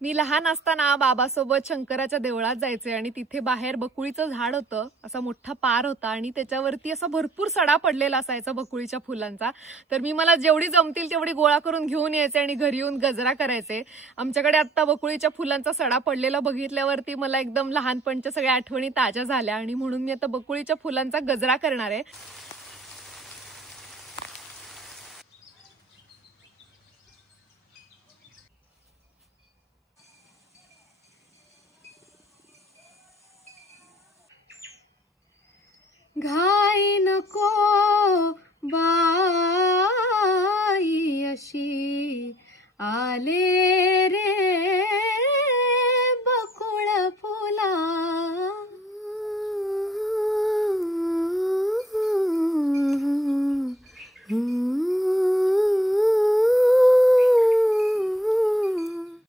मी लहान असताना बाबासोबत शंकराच्या देवळात जायचे आणि तिथे बाहेर बकुळीचं झाड होतं, असा मोठा पार होता आणि त्याच्यावरती असा भरपूर सडा पडलेला असायचा बकुळीच्या फुलांचा. तर मला जेवढी जमतील तेवढी गोळा करून घेऊन यायचे आणि घरी येऊन गजरा करायचे. आमच्याकडे आता बकुळीच्या फुलांचा सडा पडलेला बघितल्यावरती मला एकदम लहानपणच्या सगळ्या आठवणी ताज्या झाल्या आणि म्हणून मी आता बकुळीच्या फुलांचा गजरा करणार आहे. घा